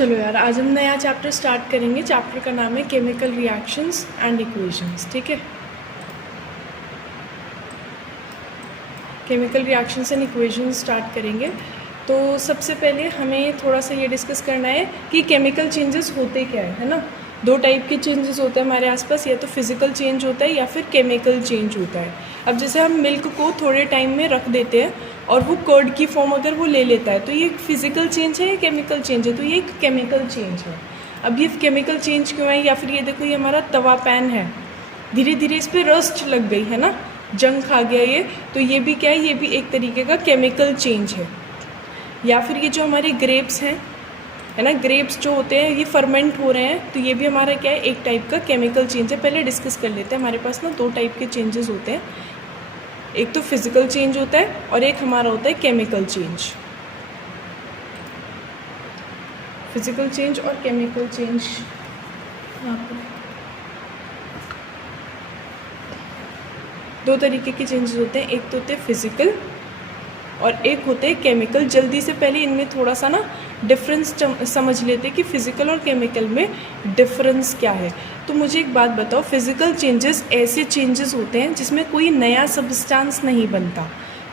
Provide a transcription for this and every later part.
चलो यार, आज हम नया चैप्टर स्टार्ट करेंगे। चैप्टर का नाम है केमिकल रिएक्शंस एंड इक्वेशंस। ठीक है, chemical reactions and equations start करेंगे। तो सबसे पहले हमें थोड़ा सा ये डिस्कस करना है कि केमिकल चेंजेस होते क्या है ना। दो टाइप के चेंजेस होते हैं हमारे आसपास, या तो फिजिकल चेंज होता है या फिर केमिकल चेंज होता है। अब जैसे हम मिल्क को थोड़े टाइम में रख देते हैं और वो कर्ड की फॉर्म अगर वो ले लेता है, तो ये फिजिकल चेंज है या केमिकल चेंज है? तो ये एक केमिकल चेंज है। अब ये केमिकल चेंज क्यों है? या फिर ये देखो, ये हमारा तवा पैन है, धीरे धीरे इस पर रस्ट लग गई है ना, जंग खा गया ये, तो ये भी क्या है? ये भी एक तरीके का केमिकल चेंज है। या फिर ये जो हमारे ग्रेप्स हैं है ना, ग्रेप्स जो होते हैं ये फर्मेंट हो रहे हैं, तो ये भी हमारा क्या है? एक टाइप का केमिकल चेंज है। पहले डिस्कस कर लेते हैं। हमारे पास ना दो टाइप के चेंजेस होते हैं, एक तो फिजिकल चेंज होता है और एक हमारा होता है केमिकल चेंज। फिजिकल चेंज और केमिकल चेंज यहाँ पर दो तरीके के चेंजेस होते हैं, एक तो होते हैं फिजिकल और एक होते हैं केमिकल। जल्दी से पहले इनमें थोड़ा सा ना डिफरेंस समझ लेते हैं कि फिजिकल और केमिकल में डिफरेंस क्या है। तो मुझे एक बात बताओ, फिजिकल चेंजेस ऐसे चेंजेस होते हैं जिसमें कोई नया सब्सटेंस नहीं बनता।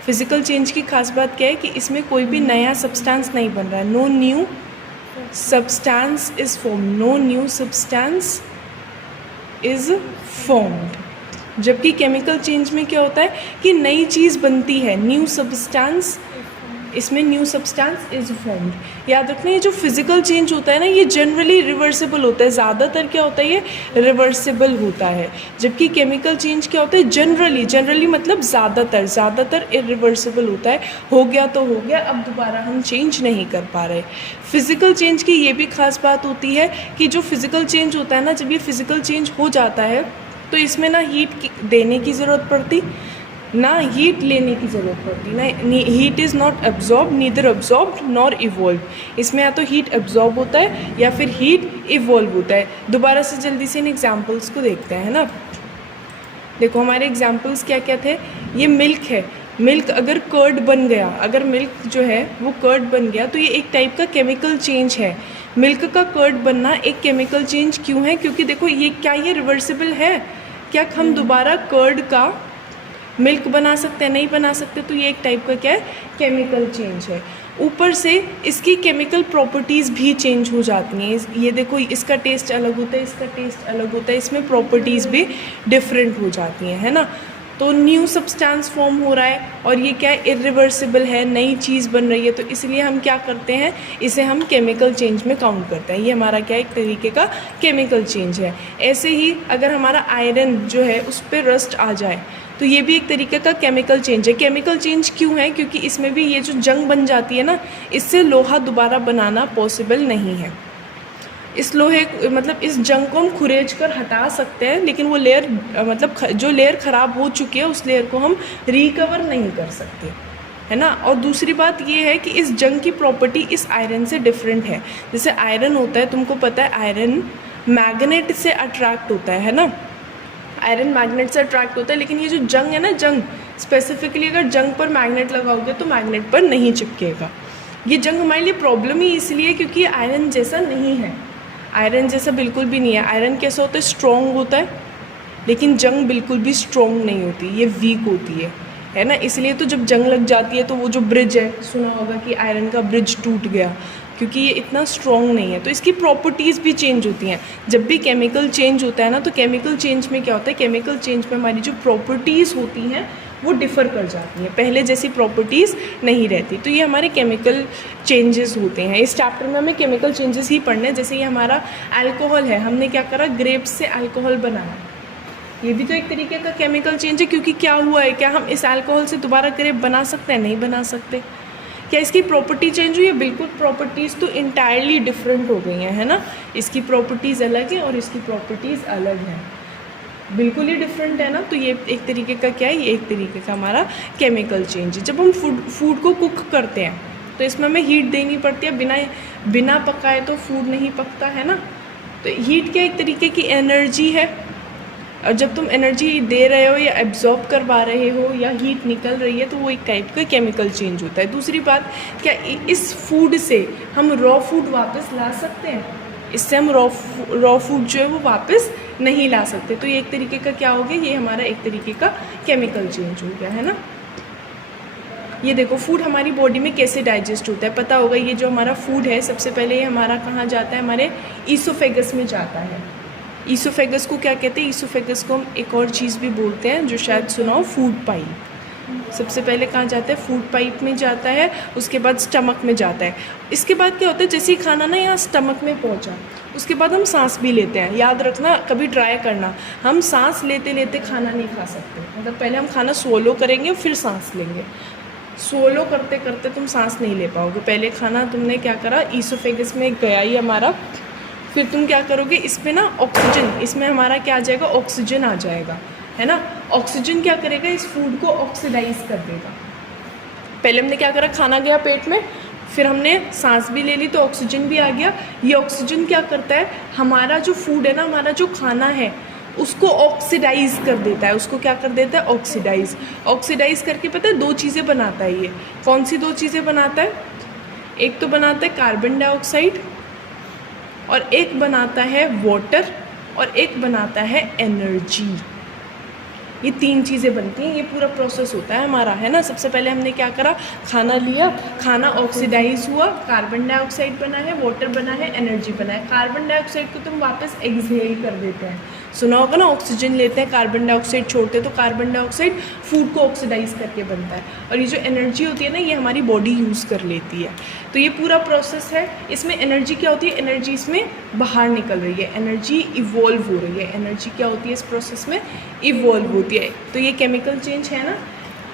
फिजिकल चेंज की खास बात क्या है कि इसमें कोई भी नया सब्सटेंस नहीं बन रहा है। No new substance is formed, no new substance is formed. जबकि केमिकल चेंज में क्या होता है कि नई चीज़ बनती है, न्यू सब्सटेंस, इसमें न्यू सब्सटेंस इज फॉर्म्ड। याद रखना, ये जो फिजिकल चेंज होता है ना, ये जनरली रिवर्सिबल होता है। ज़्यादातर क्या होता है? ये रिवर्सिबल होता है। जबकि केमिकल चेंज क्या होता है? जनरली मतलब ज़्यादातर इरिवर्सिबल होता है। हो गया तो हो गया, अब दोबारा हम चेंज नहीं कर पा रहे। फिजिकल चेंज की ये भी खास बात होती है कि जो फिजिकल चेंज होता है ना, जब ये फिजिकल चेंज हो जाता है तो इसमें ना हीट देने की ज़रूरत पड़ती, ना हीट लेने की ज़रूरत पड़ती, ना heat is not absorb, neither absorbed nor evolve. इसमें या तो हीट एब्जॉर्ब होता है या फिर हीट इवॉल्व होता है। दोबारा से जल्दी से इन एग्जांपल्स को देखते हैं ना। देखो हमारे एग्जांपल्स क्या क्या थे। ये मिल्क है, मिल्क अगर कर्ड बन गया, अगर मिल्क जो है वो कर्ड बन गया, तो ये एक टाइप का केमिकल चेंज है। मिल्क का कर्ड बनना एक केमिकल चेंज क्यों है? क्योंकि देखो ये क्या, ये रिवर्सिबल है? क्या हम दोबारा कर्ड का मिल्क बना सकते हैं? नहीं बना सकते। तो ये एक टाइप का क्या है? केमिकल चेंज है। ऊपर से इसकी केमिकल प्रॉपर्टीज़ भी चेंज हो जाती हैं। ये देखो, इसका टेस्ट अलग होता है, इसका टेस्ट अलग होता है, इसमें प्रॉपर्टीज़ भी डिफरेंट हो जाती हैं, है ना। तो न्यू सब्सटेंस फॉर्म हो रहा है और ये क्या है? इरिवर्सिबल है, नई चीज़ बन रही है, तो इसलिए हम क्या करते हैं? इसे हम केमिकल चेंज में काउंट करते हैं। ये हमारा क्या, एक तरीके का केमिकल चेंज है। ऐसे ही अगर हमारा आयरन जो है उस पर रस्ट आ जाए, तो ये भी एक तरीके का केमिकल चेंज है। केमिकल चेंज क्यों है? क्योंकि इसमें भी ये जो जंग बन जाती है ना, इससे लोहा दोबारा बनाना पॉसिबल नहीं है। इस लोहे मतलब इस जंग को हम खुरेज कर हटा सकते हैं, लेकिन वो लेयर मतलब जो लेयर ख़राब हो चुकी है उस लेयर को हम रिकवर नहीं कर सकते, है ना। और दूसरी बात ये है कि इस जंग की प्रॉपर्टी इस आयरन से डिफरेंट है। जैसे आयरन होता है, तुमको पता है आयरन मैग्नेट से अट्रैक्ट होता है ना, आयरन मैग्नेट से अट्रैक्ट होता है। लेकिन ये जो जंग है ना, जंग स्पेसिफिकली अगर जंग पर मैग्नेट लगाओगे तो मैग्नेट पर नहीं चिपकेगा। ये जंग हमारे लिए प्रॉब्लम ही इसलिए क्योंकि ये आयरन जैसा नहीं है, आयरन जैसा बिल्कुल भी नहीं है। आयरन कैसा होता है? स्ट्रॉन्ग होता है, लेकिन जंग बिल्कुल भी स्ट्रॉन्ग नहीं होती, ये वीक होती है ना। इसलिए तो जब जंग लग जाती है तो वो जो ब्रिज है, सुना होगा कि आयरन का ब्रिज टूट गया, क्योंकि ये इतना स्ट्रॉन्ग नहीं है। तो इसकी प्रॉपर्टीज़ भी चेंज होती हैं। जब भी केमिकल चेंज होता है ना, तो केमिकल चेंज में क्या होता है? केमिकल चेंज में हमारी जो प्रॉपर्टीज़ होती हैं वो डिफ़र कर जाती हैं, पहले जैसी प्रॉपर्टीज़ नहीं रहती। तो ये हमारे केमिकल चेंजेस होते हैं। इस चैप्टर में हमें केमिकल चेंजेस ही पढ़ने हैं। जैसे ये हमारा अल्कोहल है, हमने क्या करा? ग्रेप्स से अल्कोहल बनाया, ये भी तो एक तरीके का केमिकल चेंज है। क्योंकि क्या हुआ है, क्या हम इस अल्कोहल से दोबारा ग्रेप बना सकते हैं? नहीं बना सकते। क्या इसकी प्रॉपर्टी चेंज हुई है? बिल्कुल, प्रॉपर्टीज़ तो इंटायरली डिफरेंट हो गई हैं, है ना। इसकी प्रॉपर्टीज़ अलग है और इसकी प्रॉपर्टीज़ अलग हैं, बिल्कुल ही डिफरेंट है ना। तो ये एक तरीके का क्या है? ये एक तरीके का हमारा केमिकल चेंज है। जब हम फूड को कुक करते हैं तो इसमें हमें हीट देनी पड़ती है, बिना पकाए तो फूड नहीं पकता, है ना। तो हीट क्या, एक तरीके की एनर्जी है। और जब तुम एनर्जी दे रहे हो या एब्जॉर्ब करवा रहे हो या हीट निकल रही है तो वो एक टाइप का केमिकल चेंज होता है। दूसरी बात, क्या इस फूड से हम रॉ फूड वापस ला सकते हैं? इससे हम रॉ फूड जो है वो वापस नहीं ला सकते। तो ये एक तरीके का क्या हो गया, ये हमारा एक तरीके का केमिकल चेंज हो गया है ना। ये देखो फूड हमारी बॉडी में कैसे डाइजेस्ट होता है, पता होगा। ये जो हमारा फूड है सबसे पहले ये हमारा कहाँ जाता है, हमारे ईसोफेगस में जाता है। ईसोफेगस को क्या कहते हैं, ईसोफेगस को हम एक और चीज़ भी बोलते हैं जो शायद सुनाओ, फूड पाइप। सबसे पहले कहाँ जाता है, फूड पाइप में जाता है, उसके बाद स्टमक में जाता है। इसके बाद क्या होता है, जैसे ही खाना ना यहाँ स्टमक में पहुँचा उसके बाद हम सांस भी लेते हैं। याद रखना, कभी ट्राई करना, हम सांस लेते लेते खाना नहीं खा सकते। मतलब पहले हम खाना स्वोलो करेंगे फिर सांस लेंगे। स्वोलो करते करते तुम सांस नहीं ले पाओगे। पहले खाना तुमने क्या करा, ईसोफेगस में गया ही हमारा, फिर तुम क्या करोगे, इसमें ना ऑक्सीजन, इसमें हमारा क्या आ जाएगा, ऑक्सीजन आ जाएगा, है ना। ऑक्सीजन क्या करेगा, इस फूड को ऑक्सीडाइज कर देगा। पहले हमने क्या करा, खाना गया पेट में, फिर हमने सांस भी ले ली तो ऑक्सीजन भी आ गया। ये ऑक्सीजन क्या करता है, हमारा जो फूड है ना, हमारा जो खाना है उसको ऑक्सीडाइज कर देता है। उसको क्या कर देता है, ऑक्सीडाइज। ऑक्सीडाइज करके पता है दो चीज़ें बनाता है ये। कौन सी दो चीज़ें बनाता है, एक तो बनाता है कार्बन डाइऑक्साइड और एक बनाता है वाटर और एक बनाता है एनर्जी। ये तीन चीज़ें बनती हैं, ये पूरा प्रोसेस होता है हमारा, है ना। सबसे पहले हमने क्या करा, खाना लिया, खाना ऑक्सीडाइज हुआ, कार्बन डाइऑक्साइड बना है, वाटर बना है, एनर्जी बना है। कार्बन डाइऑक्साइड को तुम वापस एक्सहेल कर देते हैं, सुना होगा ना, ऑक्सीजन लेते हैं, कार्बन डाइऑक्साइड छोड़ते हैं, तो कार्बन डाइऑक्साइड फूड को ऑक्सीडाइज करके बनता है। और ये जो एनर्जी होती है ना, ये हमारी बॉडी यूज़ कर लेती है। तो ये पूरा प्रोसेस है। इसमें एनर्जी क्या होती है, एनर्जी इसमें बाहर निकल रही है, एनर्जी इवॉल्व हो रही है। एनर्जी क्या होती है इस प्रोसेस में, इवॉल्व होती है। तो ये केमिकल चेंज है ना।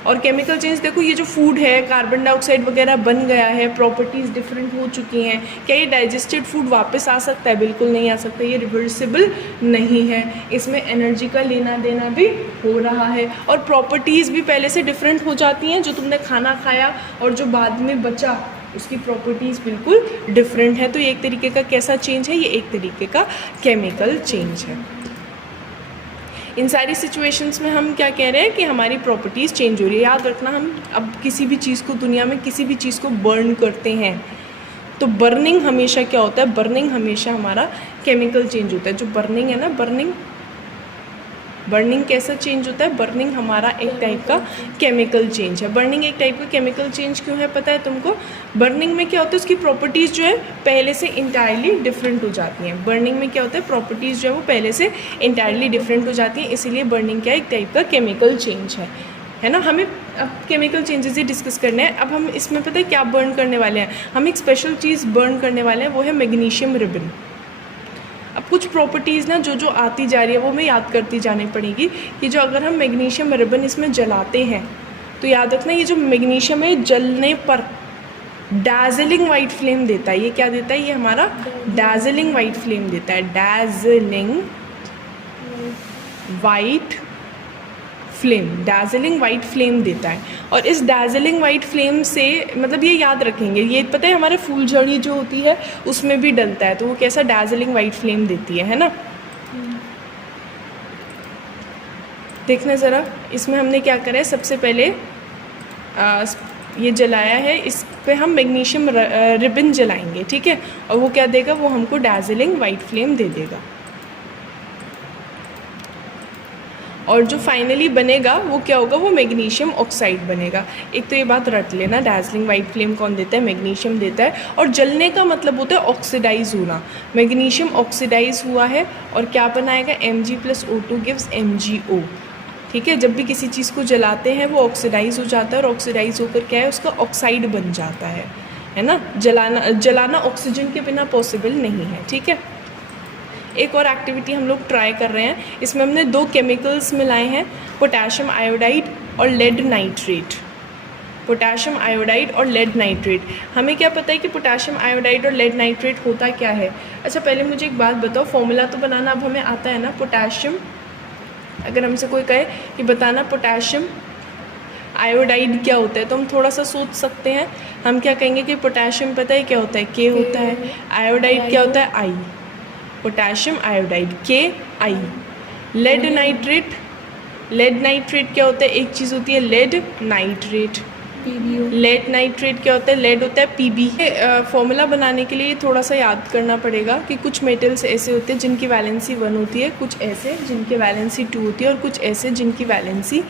और केमिकल चेंज देखो, ये जो फूड है, कार्बन डाइऑक्साइड वगैरह बन गया है, प्रॉपर्टीज़ डिफरेंट हो चुकी हैं। क्या ये डाइजेस्टेड फूड वापस आ सकता है? बिल्कुल नहीं आ सकता, ये रिवर्सिबल नहीं है। इसमें एनर्जी का लेना देना भी हो रहा है और प्रॉपर्टीज़ भी पहले से डिफरेंट हो जाती हैं। जो तुमने खाना खाया और जो बाद में बचा उसकी प्रॉपर्टीज़ बिल्कुल डिफरेंट है। तो ये एक तरीके का कैसा चेंज है, ये एक तरीके का केमिकल चेंज है। इन सारी सिचुएशंस में हम क्या कह रहे हैं कि हमारी प्रॉपर्टीज़ चेंज हो रही है। याद रखना, हम अब किसी भी चीज़ को, दुनिया में किसी भी चीज़ को बर्न करते हैं तो बर्निंग हमेशा क्या होता है, बर्निंग हमेशा हमारा केमिकल चेंज होता है। जो बर्निंग है ना, बर्निंग कैसा चेंज होता है, बर्निंग हमारा एक टाइप का केमिकल चेंज है। बर्निंग एक टाइप का केमिकल चेंज क्यों है पता है तुमको? बर्निंग में क्या होता है, उसकी प्रॉपर्टीज़ जो है पहले से इंटायरली डिफरेंट हो जाती हैं। बर्निंग में क्या होता है, प्रॉपर्टीज़ जो है वो पहले से इंटायरली डिफरेंट हो जाती हैं, इसीलिए बर्निंग क्या एक टाइप का केमिकल चेंज है ना। हमें अब केमिकल चेंजेस ही डिस्कस करने हैं। अब हम इसमें पता है क्या बर्न करने वाले हैं, हम एक स्पेशल चीज़ बर्न करने वाले हैं, वो है मैग्नीशियम रिबन। अब कुछ प्रॉपर्टीज़ ना जो आती जा रही है वो हमें याद करती जानी पड़ेगी कि जो अगर हम मैग्नीशियम रिबन इसमें जलाते हैं तो याद रखना, ये जो मैग्नीशियम है जलने पर डैज़लिंग वाइट फ्लेम देता है। ये क्या देता है, ये हमारा डैज़लिंग वाइट फ्लेम देता है, डैज़लिंग वाइट फ्लेम, डैज़लिंग वाइट फ्लेम देता है। और इस डैज़लिंग वाइट फ्लेम से मतलब ये याद रखेंगे, ये पता है हमारे फूलझड़ी जो होती है उसमें भी डलता है, तो वो कैसा डैज़लिंग वाइट फ्लेम देती है ना। देखना ज़रा, इसमें हमने क्या करा है, सबसे पहले ये जलाया है, इस पे हम मैग्नीशियम रिबन जलाएंगे, ठीक है। और वो क्या देगा, वो हमको डैज़लिंग वाइट फ्लेम दे देगा। और जो फाइनली बनेगा वो क्या होगा, वो मैग्नीशियम ऑक्साइड बनेगा। एक तो ये बात रट लेना, डैज़लिंग वाइट फ्लेम कौन देता है, मैग्नीशियम देता है। और जलने का मतलब होता है ऑक्सीडाइज होना। मैग्नीशियम ऑक्सीडाइज हुआ है और क्या बनाएगा, Mg+O2 गिव्स MgO, ठीक है। जब भी किसी चीज़ को जलाते हैं वो ऑक्सीडाइज हो जाता है और ऑक्सीडाइज होकर क्या है, उसका ऑक्साइड बन जाता है ना। जलाना ऑक्सीजन के बिना पॉसिबल नहीं है, ठीक है। एक और एक्टिविटी हम लोग ट्राई कर रहे हैं, इसमें हमने दो केमिकल्स मिलाए हैं, पोटेशियम आयोडाइड और लेड नाइट्रेट। पोटेशियम आयोडाइड और लेड नाइट्रेट। हमें क्या पता है कि पोटेशियम आयोडाइड और लेड नाइट्रेट होता क्या है। अच्छा पहले मुझे एक बात बताओ, फॉर्मूला तो बनाना अब हमें आता है ना। पोटेशियम, अगर हमसे कोई कहे कि बताना पोटेशियम आयोडाइड क्या होता है, तो हम थोड़ा सा सोच सकते हैं। हम क्या कहेंगे कि पोटेशियम पता है क्या होता है, K होता है, आयोडाइड क्या होता है, I। Potassium iodide, KI। Lead nitrate, lead nitrate क्या होता है? एक चीज़ होती है lead nitrate, PbO। Lead nitrate क्या होता है? लेड होता है Pb। फॉर्मूला बनाने के लिए थोड़ा सा याद करना पड़ेगा कि कुछ मेटल्स ऐसे होते हैं जिनकी वैलेंसी 1 होती है, कुछ ऐसे जिनकी वैलेंसी 2 होती है और कुछ ऐसे जिनकी वैलेंसी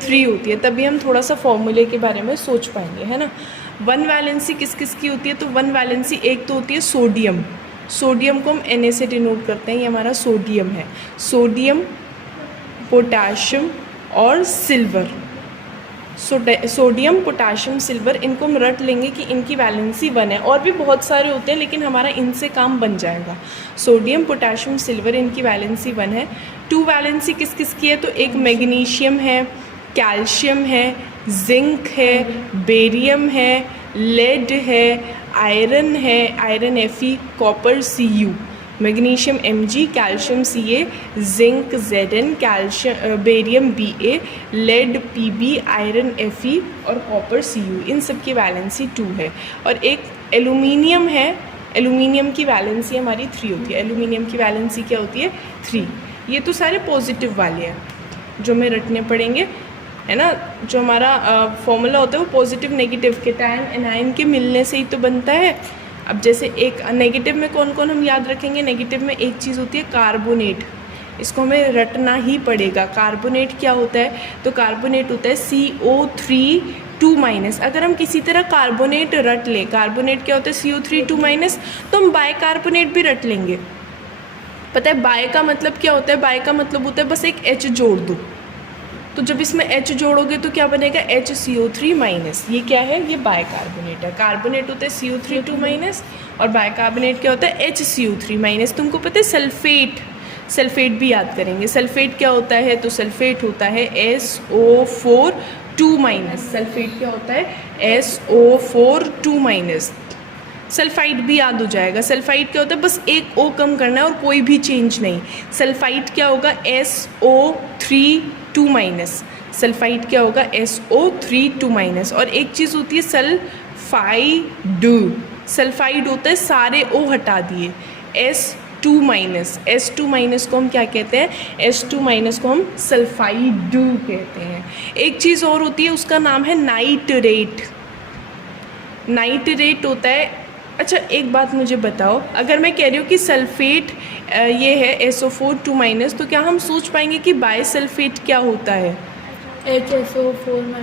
3 होती है, तभी हम थोड़ा सा फॉर्मूले के बारे में सोच पाएंगे, है ना। 1 वैलेंसी किस किस की होती है? तो 1 वैलेंसी एक तो होती है सोडियम, सोडियम को हम Na से डिनोट करते हैं, ये हमारा सोडियम है। सोडियम, पोटाशियम और सिल्वर, सोडियम, पोटाशियम, सिल्वर, इनको हम रट लेंगे कि इनकी वैलेंसी 1 है। और भी बहुत सारे होते हैं लेकिन हमारा इनसे काम बन जाएगा। सोडियम, पोटाशियम, सिल्वर, इनकी वैलेंसी 1 है। 2 वैलेंसी किस किस की है? तो एक मैग्नीशियम है, कैल्शियम है, जिंक है, बेरियम है, लेड है, आयरन है, iron Fe, copper Cu, magnesium Mg, calcium Ca, zinc Zn, calcium barium Ba, lead Pb, iron Fe और कॉपर Cu, इन सब की वैलेंसी 2 है। और एक एल्यूमिनियम है, एल्यूमिनियम की वैलेंसी हमारी 3 होती है। एल्यूमिनियम की वैलेंसी क्या होती है? 3। ये तो सारे पॉजिटिव वाले हैं जो हमें रटने पड़ेंगे, है ना। जो हमारा फॉर्मूला होता है वो पॉजिटिव नेगेटिव कैटायन एनायन के मिलने से ही तो बनता है। अब जैसे एक नेगेटिव में कौन कौन हम याद रखेंगे? नेगेटिव में एक चीज़ होती है कार्बोनेट, इसको हमें रटना ही पड़ेगा। कार्बोनेट क्या होता है? तो कार्बोनेट होता है CO3 2-। अगर हम किसी तरह कार्बोनेट रट लें, कार्बोनेट क्या होता है? CO3 2-, तो हम बाइकार्बोनेट भी रट लेंगे। पता है बाय का मतलब क्या होता है? बाय का मतलब होता है बस एक H जोड़ दो, तो जब इसमें H जोड़ोगे तो क्या बनेगा? HCO3-। ये क्या है? ये बाइकार्बोनेट है। कार्बोनेट होता है CO3 2- और बाइकार्बोनेट क्या होता है? HCO3-। तुमको पता है सल्फेट, सल्फेट भी याद करेंगे। सल्फेट क्या होता है? तो सल्फेट होता है SO4 2-। सल्फेट क्या होता है? SO4 2-। सल्फाइड भी याद हो जाएगा। सल्फाइड क्या होता है? बस एक O कम करना है और कोई भी चेंज नहीं। सल्फाइड क्या होगा? SO3 2-। सल्फाइड क्या होगा? SO3 2-। और एक चीज़ होती है सल्फाइड, सल्फाइड होता है सारे O हटा दिए, S2-। S2- को हम क्या कहते हैं? S2- को हम सल्फाइड कहते हैं। एक चीज़ और होती है, उसका नाम है नाइट्रेट। नाइट्रेट होता है। अच्छा एक बात मुझे बताओ, अगर मैं कह रही हूँ कि सल्फेट ये है SO4 2-, तो क्या हम सोच पाएंगे कि बायसल्फेट क्या होता है? HSO4-,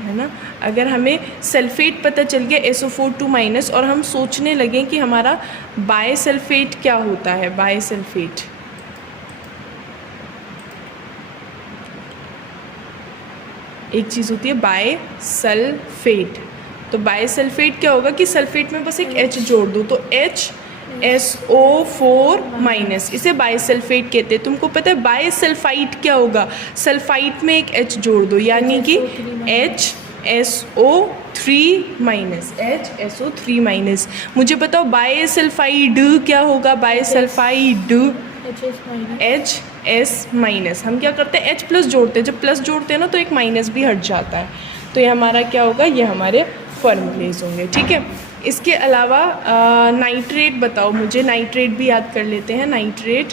है ना। अगर हमें सल्फेट पता चल गया SO4 2- और हम सोचने लगे कि हमारा बायसल्फेट क्या होता है? बायसल्फेट, एक चीज़ होती है बायसल्फेट। तो बायसल्फेट क्या होगा कि सल्फेट में बस एक H जोड़ दो, तो HSO4-, इसे बायसल्फेट कहते हैं। तुमको पता है बायसल्फाइट क्या होगा? सल्फाइट में एक H जोड़ दो, यानी कि HSO3-। मुझे बताओ बायसल्फाइड क्या होगा? Bisulphide HS-। हम क्या करते हैं? H+ जोड़ते हैं। जब प्लस जोड़ते हैं ना तो एक माइनस भी हट जाता है। तो ये हमारा क्या होगा? ये हमारे फॉर्मूलेज होंगे, ठीक है। इसके अलावा नाइट्रेट बताओ मुझे, नाइट्रेट भी याद कर लेते हैं। नाइट्रेट,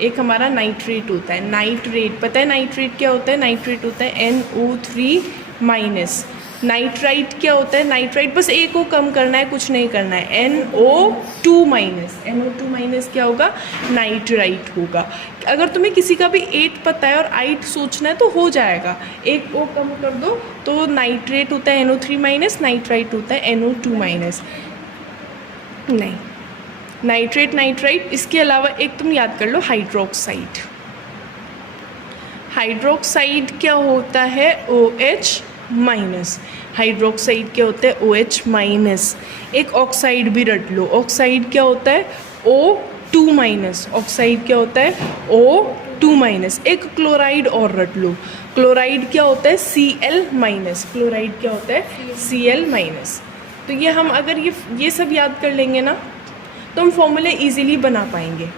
एक हमारा नाइट्रेट होता है। नाइट्रेट पता है नाइट्रेट क्या होता है? नाइट्रेट होता है NO3-। नाइट्राइट क्या होता है? नाइट्राइट बस एक को कम करना है, कुछ नहीं करना है, NO2-। NO2- क्या होगा? नाइट्राइट होगा। अगर तुम्हें किसी का भी 8 पता है और 8 सोचना है तो हो जाएगा, एक O कम कर दो तो नाइट्रेट होता है NO3-, नाइट्राइट होता है NO2-। नहीं, नाइट्रेट, नाइट्राइट। इसके अलावा एक तुम याद कर लो, हाइड्रोक्साइड। हाइड्रोक्साइड क्या होता है? OH-। हाइड्रोक्साइड क्या होता है? OH-। एक ऑक्साइड भी रट लो, ऑक्साइड क्या होता है? O2-। ऑक्साइड क्या होता है? O2-। एक क्लोराइड और रट लो, क्लोराइड क्या होता है? Cl-। क्लोराइड क्या होता है? Cl-। तो ये हम अगर ये सब याद कर लेंगे ना तो हम फॉर्मूले इजीली बना पाएंगे।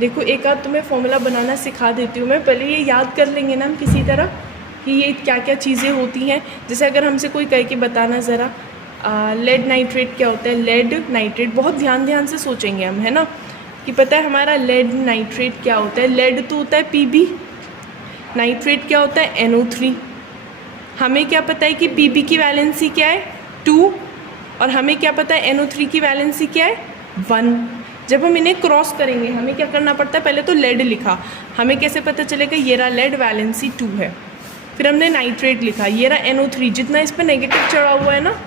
देखो एक आध तुम्हें फॉर्मूला बनाना सिखा देती हूँ मैं, पहले ये याद कर लेंगे ना हम किसी तरह कि ये क्या क्या चीज़ें होती हैं। जैसे अगर हमसे कोई कह के बताना ज़रा, लेड नाइट्रेट क्या होता है? लेड नाइट्रेट, बहुत ध्यान से सोचेंगे हम, है ना। कि पता है हमारा लेड नाइट्रेट क्या होता है। लेड तो होता है Pb, नाइट्रेट क्या होता है NO3। हमें क्या पता है कि Pb की वैलेंसी क्या है 2, और हमें क्या पता है NO3 की वैलेंसी क्या है 1। जब हम इन्हें क्रॉस करेंगे हमें क्या करना पड़ता है, पहले तो लेड लिखा, हमें कैसे पता चलेगा ये रहा लेड वैलेंसी 2 है। फिर हमने नाइट्रेट लिखा, ये रहा NO3, जितना इस पर नेगेटिव चढ़ा हुआ है ना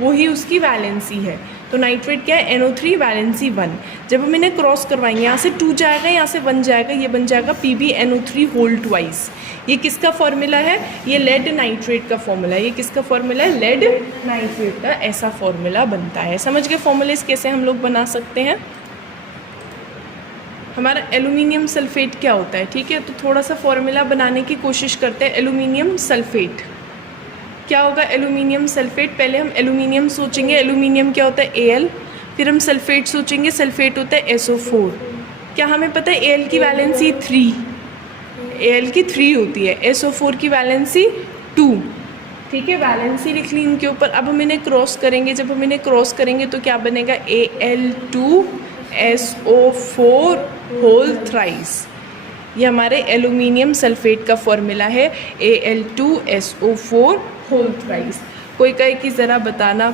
वही उसकी वैलेंसी है। तो नाइट्रेट क्या है NO3 वैलेंसी 1। जब हम इन्हें क्रॉस करवाएंगे यहाँ से 2 जाएगा, यहाँ से 1 जाएगा, ये बन जाएगा PbNO3 होल ट्वाइस। ये किसका फॉर्मूला है, ये लेड नाइट्रेट का फॉर्मूला है। ये किसका फॉर्मूला है, लेड नाइट्रेट का ऐसा फॉर्मूला बनता है। समझ गए फॉर्मूलेस कैसे हम लोग बना सकते हैं। हमारा एल्यूमिनियम सल्फेट क्या होता है, ठीक है, तो थोड़ा सा फॉर्मूला बनाने की कोशिश करते हैं। एल्यूमिनियम सल्फेट क्या होगा, एल्यूमिनियम सल्फेट, पहले हम एल्यूमिनियम सोचेंगे, एल्यूमिनियम क्या होता है Al, फिर हम सल्फेट सोचेंगे, सल्फेट होता है SO4। क्या हमें पता है Al की वैलेंसी 3, Al की 3 होती है, SO4 की वैलेंसी 2, ठीक है, वैलेंसी लिख ली इनके ऊपर। अब हम इन्हें क्रॉस करेंगे, जब हम इन्हें क्रॉस करेंगे तो क्या बनेगा Al2SO4 होल थ्राइस। ये हमारे एल्यूमिनियम सल्फेट का फॉर्मूला है Al2SO4 होल थ्राइस। कोई कहे कि ज़रा बताना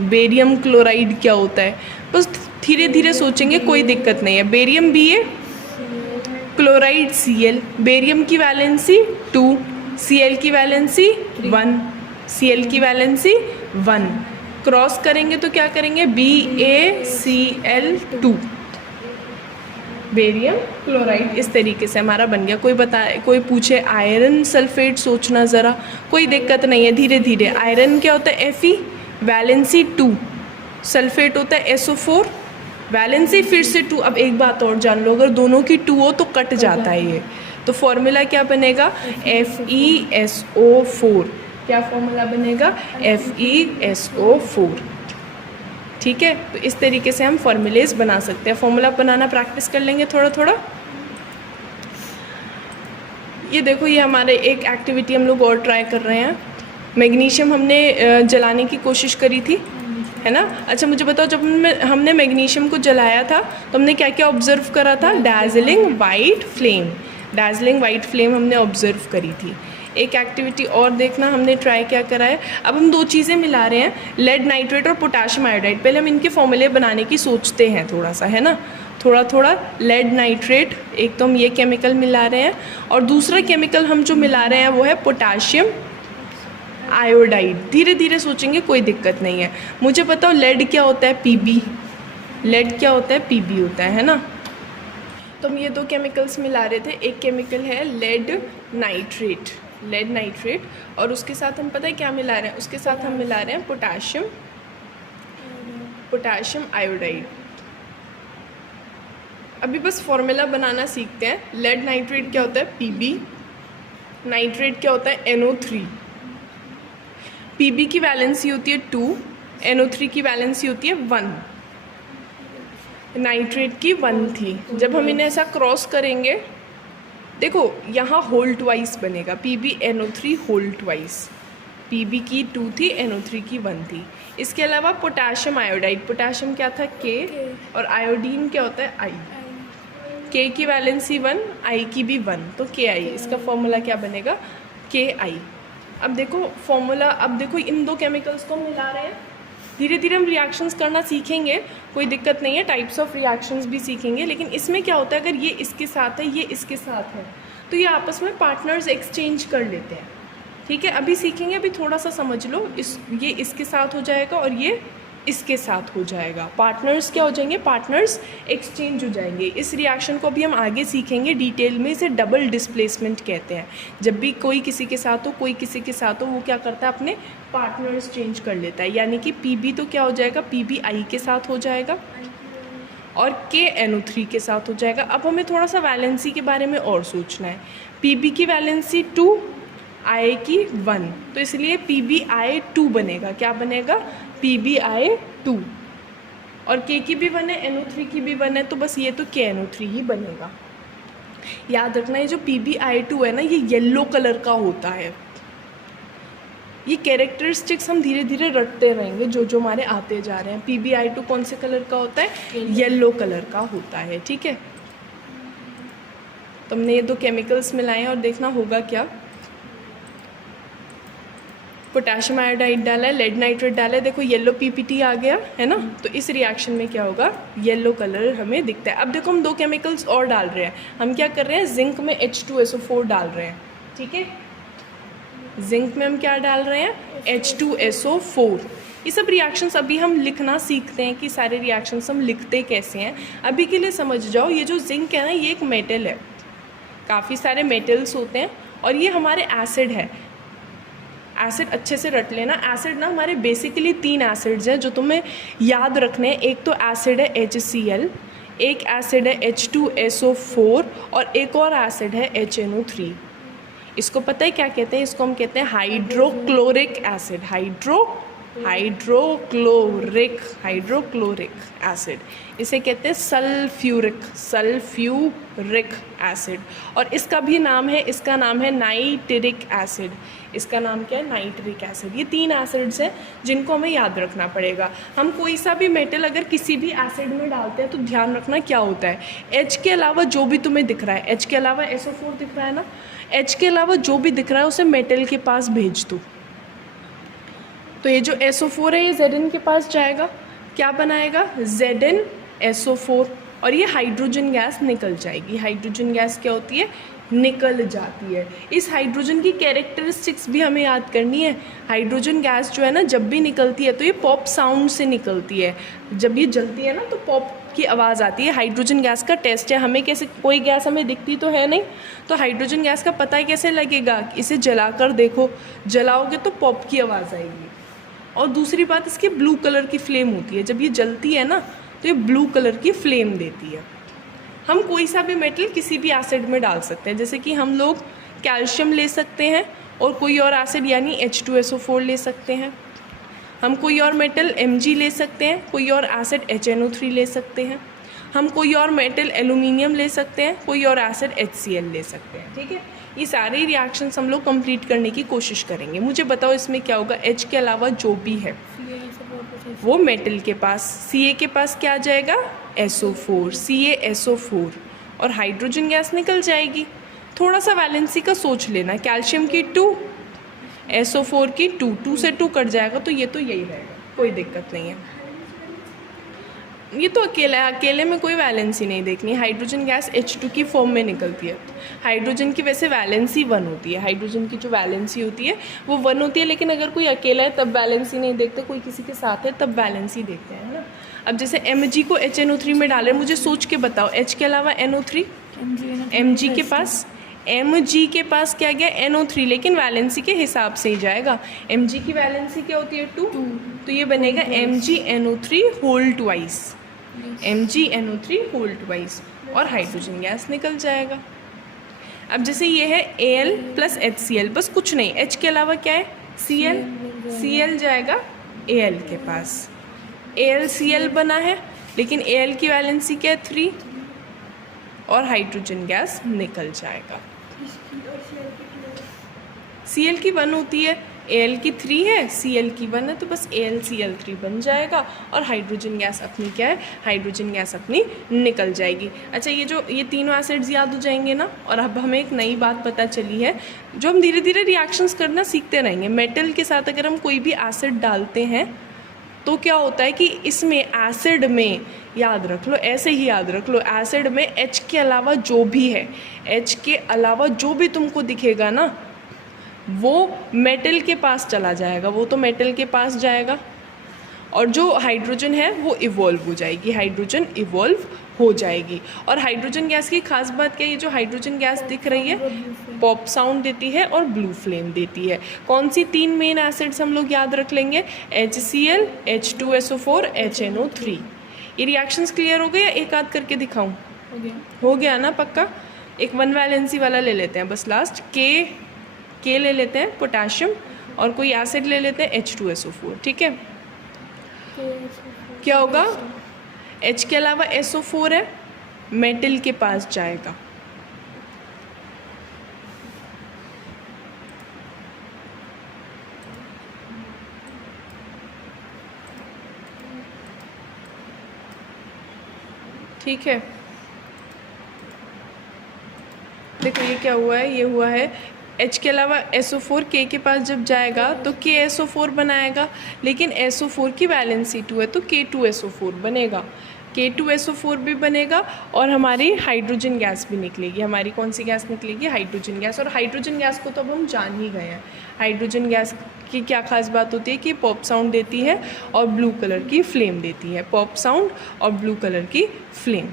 बेरियम क्लोराइड क्या होता है, बस धीरे धीरे सोचेंगे, कोई दिक्कत नहीं है। Barium Ba, chloride Cl, barium की वैलेंसी 2, Cl की वैलेंसी 1, Cl की वैलेंसी 1। क्रॉस करेंगे तो क्या करेंगे BaCl2, बेरियम क्लोराइड। इस तरीके से हमारा बन गया। कोई पूछे आयरन सल्फेट सोचना ज़रा, कोई दिक्कत नहीं है, धीरे धीरे। आयरन क्या होता है Fe, वैलेंसी 2, सल्फेट होता है SO4, वैलेंसी फिर से 2। अब एक बात और जान लो, अगर दोनों की 2 हो तो कट जाता है ये, तो फॉर्मूला क्या बनेगा FeSO4। क्या फॉर्मूला बनेगा FeSO4, ठीक है। तो इस तरीके से हम फॉर्मूलेज बना सकते हैं। फॉर्मूला बनाना प्रैक्टिस कर लेंगे थोड़ा थोड़ा। ये देखो, ये हमारे एक एक्टिविटी हम लोग और ट्राई कर रहे हैं। मैग्नीशियम हमने जलाने की कोशिश करी थी, है ना। अच्छा मुझे बताओ, जब हमने मैग्नीशियम को जलाया था तो हमने क्या क्या ऑब्जर्व करा था, डैज़लिंग वाइट फ्लेम, डैज़लिंग वाइट फ्लेम हमने ऑब्जर्व करी थी। एक एक्टिविटी और देखना, हमने ट्राई क्या करा है। अब हम 2 चीज़ें मिला रहे हैं, लेड नाइट्रेट और पोटाशियम आयोडाइड। पहले हम इनके फॉर्मूले बनाने की सोचते हैं थोड़ा सा, है ना, थोड़ा थोड़ा। लेड नाइट्रेट, एक तो हम ये केमिकल मिला रहे हैं, और दूसरा केमिकल हम जो मिला रहे हैं वो है पोटाशियम आयोडाइड। धीरे धीरे सोचेंगे, कोई दिक्कत नहीं है। मुझे बताओ लेड क्या होता है, Pb। लेड क्या होता है, Pb होता है ना। तो हम ये 2 केमिकल्स मिला रहे थे। एक केमिकल है लेड नाइट्रेट, लेड नाइट्रेट, और उसके साथ हम पता है क्या मिला रहे हैं, उसके साथ हम मिला रहे हैं पोटाशियम आयोडाइड। अभी बस फॉर्मूला बनाना सीखते हैं। लेड नाइट्रेट क्या होता है, Pb, नाइट्रेट क्या होता है, NO3। Pb की वैलेंसी होती है 2, NO3 की वैलेंसी होती है 1, नाइट्रेट की 1 थी। जब हम इन्हें ऐसा क्रॉस करेंगे, देखो यहाँ होल ट्वाइस बनेगा, PbNO3 होल ट्वाइस। Pb की 2 थी, NO3 की 1 थी। इसके अलावा पोटाशियम आयोडाइड, पोटाशियम क्या था K, और आयोडीन क्या होता है I। K की वैलेंसी 1, I की भी 1, तो Ki। इसका फॉर्मूला क्या बनेगा, Ki। अब देखो फॉर्मूला, अब देखो इन 2 केमिकल्स को मिला रहे हैं। धीरे धीरे हम रिएक्शंस करना सीखेंगे, कोई दिक्कत नहीं है, टाइप्स ऑफ रिएक्शंस भी सीखेंगे। लेकिन इसमें क्या होता है, अगर ये इसके साथ है, ये इसके साथ है, तो ये आपस में पार्टनर्स एक्सचेंज कर लेते हैं, ठीक है। अभी सीखेंगे, अभी थोड़ा सा समझ लो। ये इसके साथ हो जाएगा और ये इसके साथ हो जाएगा। पार्टनर्स क्या हो जाएंगे, पार्टनर्स एक्सचेंज हो जाएंगे। इस रिएक्शन को अभी हम आगे सीखेंगे डिटेल में। इसे डबल डिस्प्लेसमेंट कहते हैं। जब भी कोई किसी के साथ हो, कोई किसी के साथ हो, वो क्या करता है, अपने पार्टनर्स चेंज कर लेता है। यानी कि Pb तो क्या हो जाएगा, Pb I के साथ हो जाएगा और K NO3 के साथ हो जाएगा। अब हमें थोड़ा सा वैलेंसी के बारे में और सोचना है। Pb की वैलेंसी 2, I की 1, तो इसलिए PbI2 बनेगा। क्या बनेगा, PbI2। और K की भी 1 है, NO3 की भी 1 है, तो बस ये तो KNO3 ही बनेगा। याद रखना, ये जो PbI2 है ना, ये येलो कलर का होता है। ये कैरेक्टरिस्टिक्स हम धीरे धीरे रटते रहेंगे जो जो हमारे आते जा रहे हैं। PbI2 कौन से कलर का होता है? येलो कलर का होता है, ठीक है। तो हमने ये दो केमिकल्स मिलाए और देखना होगा क्या। पोटेशियम आयोडाइड डाला है, लेड नाइट्रेट डाला है, देखो येलो PPT आ गया है ना। तो इस रिएक्शन में क्या होगा? येलो कलर हमें दिखता है। अब देखो हम दो केमिकल्स और डाल रहे हैं। हम क्या कर रहे हैं? जिंक में H2SO4 डाल रहे हैं, ठीक है। जिंक में हम क्या डाल रहे हैं? H2SO4। ये सब रिएक्शंस अभी हम लिखना सीखते हैं कि सारे रिएक्शंस हम लिखते कैसे हैं। अभी के लिए समझ जाओ, ये जो जिंक है ना, ये एक मेटल है। काफ़ी सारे मेटल्स होते हैं और ये हमारे एसिड है। एसिड अच्छे से रट लेना। एसिड ना हमारे बेसिकली 3 एसिड्स हैं जो तुम्हें याद रखने हैं। एक तो एसिड है HCl, एक एसिड है H2SO4 और एक और एसिड है HNO3। इसको पता है क्या कहते हैं? इसको हम कहते हैं हाइड्रोक्लोरिक एसिड। Hydrochloric acid. इसे कहते हैं सल्फ्यूरिक एसिड। और इसका भी नाम है, इसका नाम है नाइट्रिक एसिड। इसका नाम क्या है? Nitric acid. ये 3 एसिड्स हैं जिनको हमें याद रखना पड़ेगा। हम कोई सा भी मेटल अगर किसी भी एसिड में डालते हैं तो ध्यान रखना क्या होता है। H के अलावा जो भी तुम्हें दिख रहा है, H के अलावा SO4 दिख रहा है ना, H के अलावा जो भी दिख रहा है उसे मेटल के पास भेज दो। तो ये जो SO4 है ये Zn के पास जाएगा, क्या बनाएगा? ZnSO4। और ये हाइड्रोजन गैस निकल जाएगी। हाइड्रोजन गैस क्या होती है? निकल जाती है। इस हाइड्रोजन की कैरेक्टरिस्टिक्स भी हमें याद करनी है। हाइड्रोजन गैस जो है ना, जब भी निकलती है तो ये पॉप साउंड से निकलती है। जब ये जलती है ना तो पॉप की आवाज़ आती है। हाइड्रोजन गैस का टेस्ट है। हमें कैसे, कोई गैस हमें दिखती तो है नहीं, तो हाइड्रोजन गैस का पता ही कैसे लगेगा? इसे जलाकर देखो, जलाओगे तो पॉप की आवाज़ आएगी। और दूसरी बात, इसकी ब्लू कलर की फ्लेम होती है। जब ये जलती है ना तो ये ब्लू कलर की फ्लेम देती है। हम कोई सा भी मेटल किसी भी एसिड में डाल सकते हैं। जैसे कि हम लोग कैल्शियम ले सकते हैं और कोई और एसिड यानी H2SO4 ले सकते हैं। हम कोई और मेटल Mg ले सकते हैं, कोई और एसिड HNO3 ले सकते हैं। हम कोई और मेटल एल्यूमिनियम ले सकते हैं, कोई और एसिड HCl ले सकते हैं, ठीक है। ये सारे रिएक्शंस हम लोग कंप्लीट करने की कोशिश करेंगे। मुझे बताओ इसमें क्या होगा? H के अलावा जो भी है वो मेटल के पास, Ca के पास क्या आ जाएगा? SO4, CaSO4 और हाइड्रोजन गैस निकल जाएगी। थोड़ा सा वैलेंसी का सोच लेना। कैल्शियम की 2, SO4 की 2 से 2 कट जाएगा तो ये तो यही रहेगा, कोई दिक्कत नहीं है। ये तो अकेला है, अकेले में कोई वैलेंसी नहीं देखनी। हाइड्रोजन गैस H2 की फॉर्म में निकलती है। हाइड्रोजन की वैसे वैलेंसी 1 होती है। हाइड्रोजन की जो वैलेंसी होती है वो 1 होती है, लेकिन अगर कोई अकेला है तब वैलेंसी नहीं देखते, कोई किसी के साथ है तब वैलेंसी देखते हैं, है ना। अब जैसे Mg को HNO3 में डाले, मुझे सोच के बताओ H के अलावा NO3, Mg के पास क्या गया? NO3, लेकिन वैलेंसी के हिसाब से ही जाएगा। Mg की वैलेंसी क्या होती है? 2, तो ये बनेगा MgNO3 whole twice, MgNO3 whole twice और हाइड्रोजन गैस निकल जाएगा। अब जैसे ये है Al प्लस HCl, बस कुछ नहीं, H के अलावा क्या है? Cl जाएगा Al के पास। AlCl बना है, लेकिन Al की वैलेंसी क्या है? 3 और हाइड्रोजन गैस निकल जाएगा। Cl की 1 होती है, Al की 3 है, Cl की 1 है, तो बस AlCl3 बन जाएगा और हाइड्रोजन गैस अपनी क्या है? हाइड्रोजन गैस अपनी निकल जाएगी। अच्छा, ये तीनों एसिड्स याद हो जाएंगे ना। और अब हमें एक नई बात पता चली है जो हम धीरे धीरे रिएक्शंस करना सीखते रहेंगे। मेटल के साथ अगर हम कोई भी एसिड डालते हैं तो क्या होता है कि इसमें एसिड में, याद रख लो, ऐसे ही याद रख लो, एसिड में H के अलावा जो भी है, H के अलावा जो भी तुमको दिखेगा ना वो मेटल के पास चला जाएगा, वो तो मेटल के पास जाएगा। और जो हाइड्रोजन है वो इवॉल्व हो जाएगी, हाइड्रोजन इवॉल्व हो जाएगी। और हाइड्रोजन गैस की खास बात क्या है? ये जो हाइड्रोजन गैस दिख रही है पॉप साउंड देती है और ब्लू फ्लेम देती है। कौन सी 3 मेन एसिड्स हम लोग याद रख लेंगे? HCl, H2SO4, HNO3। ये रिएक्शंस क्लियर हो गए या एक आध करके दिखाऊं? हो गया ना पक्का? एक 1 वैलेंसी वाला ले लेते हैं बस लास्ट, K ले लेते हैं, पोटेशियम, और कोई एसिड ले लेते हैं H2SO4, ठीक है। क्या होगा? H के अलावा SO4 है, मेटल के पास जाएगा। ठीक है, देखो ये क्या हुआ है, ये हुआ है H के अलावा SO4 K के पास जब जाएगा तो KSO4 बनाएगा, लेकिन SO4 की वैलेंसी 2 है तो K2SO4 बनेगा, K2SO4 भी बनेगा और हमारी हाइड्रोजन गैस भी निकलेगी। हमारी कौन सी गैस निकलेगी? Hydrogen gas. और हाइड्रोजन गैस को तो अब हम जान ही गए हैं। हाइड्रोजन गैस की क्या खास बात होती है कि पॉप साउंड देती है और ब्लू कलर की फ्लेम देती है, पॉप साउंड और ब्लू कलर की फ्लेम।